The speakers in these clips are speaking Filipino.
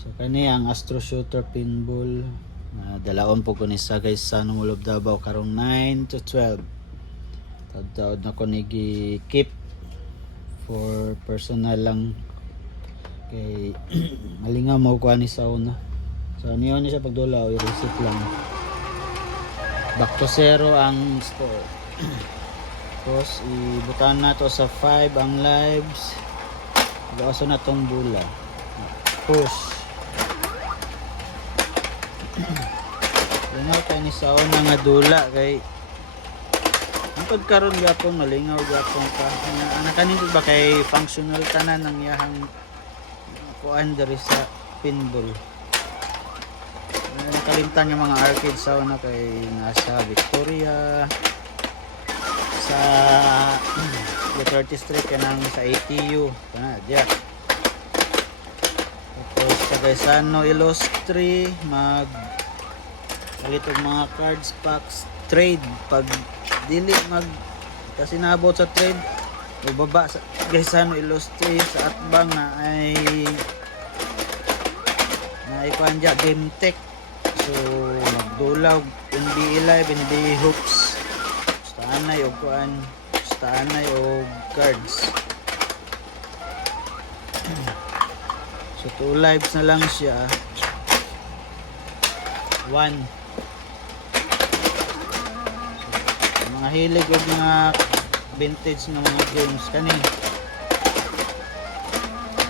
So kani ang Astro Shooter pinball. Dalaon po ko ni sa guys sa Numulob Davao karong 9 to 12. Tawad na ko ni keep for personal lang kay malingaw mo ko ani sa una. So niyo ni sa pagdulaw i-reset lang. Back to zero ang score. Tapos ibutan na to sa 5 ang lives. Gawaso na tong bula. Push. Lingaw kay ni sa una nga dula kay ang pagkaroon gyapon malingaw gyapon ka. Ana kanin ba kay functional tanan ng yahang kuan diri sa pinball. Nakalimtan yung mga arcade sa una kay nasa Victoria sa The 30 Street kanang sa ATU kana diya. Tapos sa Gaisano Illustre magalitog mga cards packs trade pag dili mag kasi naabot sa trade baba sa Gaisano Illustre sa atbang na ay kuanja game tech. So magdulaw NBA live NBA hoops stanay og kuan stanay og cards. So 2 lives na lang siya 1. So, mga hilig og mga vintage na mga games kani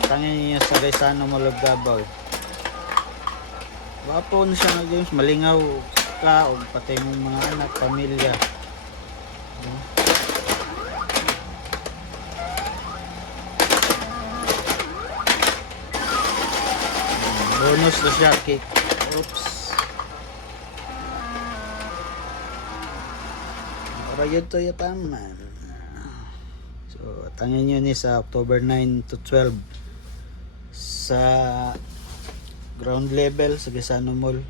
tangin niya sa Gaisano Numulob Davao. Wapo na siya nga games malingaw ka o pati mong mga anak pamilya. Bonus na siya kick. Oops. Para yun to yataman. So tangin nyo ni sa October 9 to 12 sa ground level sa Gaisano Mall.